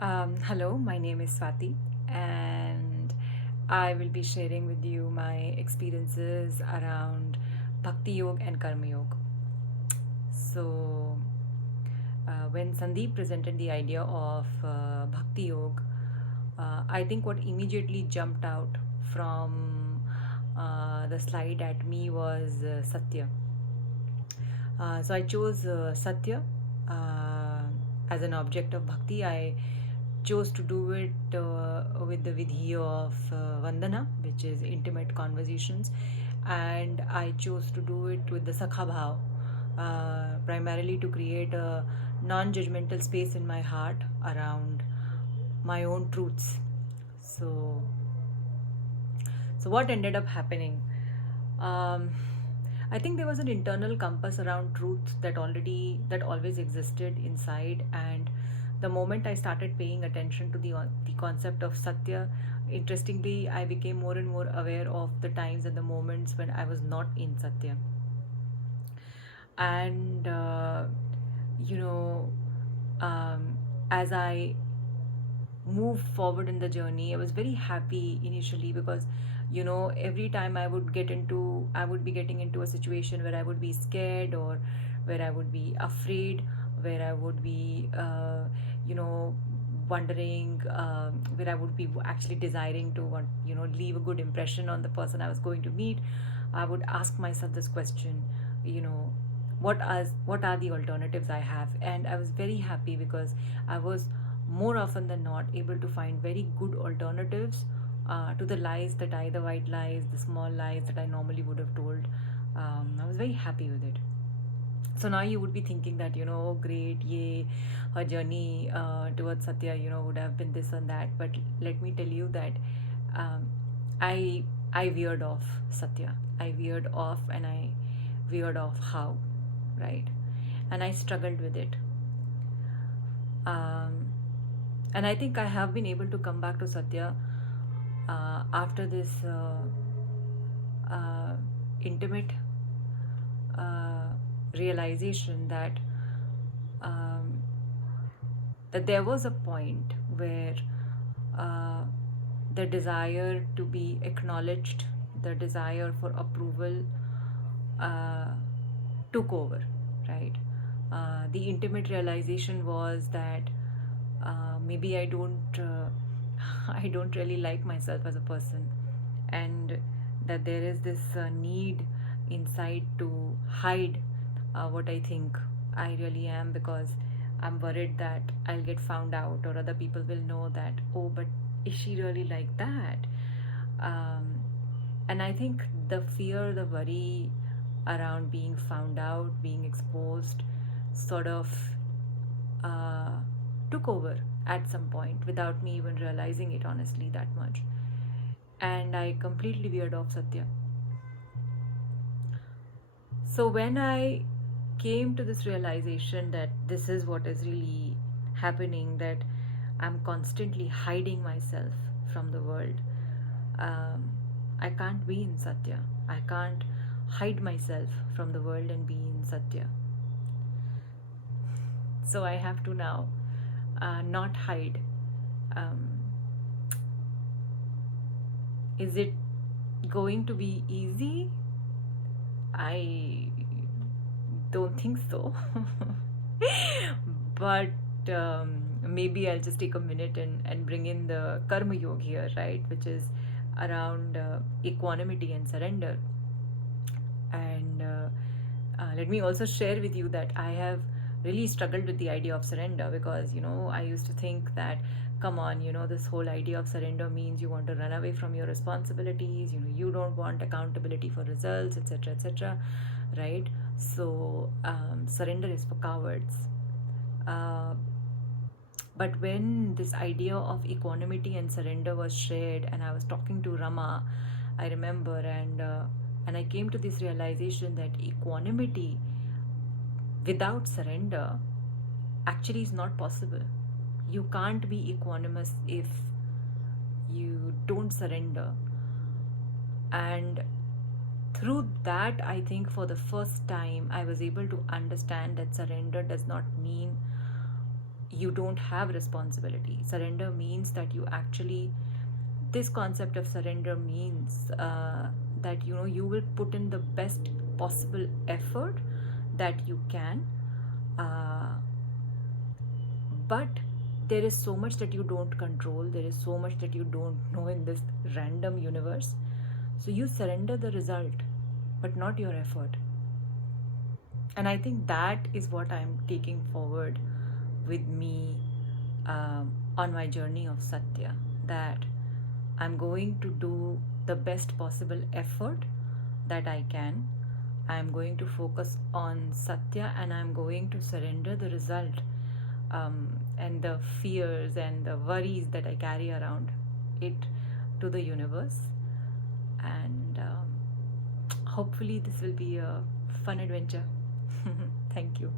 Hello, my name is Swati, and I will be sharing with you my experiences around Bhakti Yoga and Karma Yoga. So, when Sandeep presented the idea of Bhakti Yoga, I think what immediately jumped out from the slide at me was Satya. So I chose Satya as an object of bhakti. I chose to do it with the vidhi of Vandana, which is intimate conversations, and I chose to do it with the Sakha Bhav, primarily to create a non judgmental space in my heart around my own truths. So, so what ended up happening? Um, I think there was an internal compass around truth that always existed inside, and the moment I started paying attention to the concept of satya, interestingly, I became more and more aware of the times and the moments when I was not in satya, and you know, as I move forward in the journey, I was very happy initially because every time I would be getting into a situation where I would be scared, or where I would be afraid, where I would be you know wondering, where I would be actually desiring to leave a good impression on the person I was going to meet. I would ask myself this question, you know what are the alternatives I have. And I was very happy because I was more often than not able to find very good alternatives to the lies the white lies, the small lies that I normally would have told. I was very happy with it. So now you would be thinking that, oh, great, yay, her journey towards Satya, would have been this and that. But let me tell you that um, I veered off Satya. I veered off, and I veered off how, right? And I struggled with it. Um, and I think I have been able to come back to Satya after this intimate uh, realization um, that there was a point where uh, the desire to be acknowledged, the desire for approval uh, took over, right? The intimate realization was that maybe I don't really like myself as a person, and that there is this need inside to hide what I think I really am, because I'm worried that I'll get found out, or other people will know that, oh, but is she really like that? Um, and I think the fear, the worry around being found out, being exposed, sort of uh, took over at some point without me even realizing it, honestly, that much. And I completely veered off Satya. So when I came to this realization that this is what is really happening, that I'm constantly hiding myself from the world, um, I can't be in Satya. I can't hide myself from the world and be in Satya. So I have to now not hide. Um, is it going to be easy? I don't think so. But maybe I'll just take a minute and bring in the Karma Yoga here, right? Which is around equanimity and surrender. And let me also share with you that I have really struggled with the idea of surrender, because I used to think that, come on, this whole idea of surrender means you want to run away from your responsibilities, you don't want accountability for results, etc., etc., right? So surrender is for cowards. uh, but when this idea of equanimity and surrender was shared, and I was talking to Rama, I remember, and I came to this realization that equanimity without surrender actually is not possible. You can't be equanimous if you don't surrender. And through that, I think for the first time, I was able to understand that surrender does not mean you don't have responsibility. Surrender means that you actually, this concept of surrender means that you will put in the best possible effort that you can, but there is so much that you don't control, there is so much that you don't know in this random universe. So you surrender the result, but not your effort. And I think that is what I'm taking forward with me on my journey of Satya, that I'm going to do the best possible effort that I can. I'm going to focus on Satya, and I'm going to surrender the result, and the fears and the worries that I carry around it, to the universe. And hopefully this will be a fun adventure. Thank you.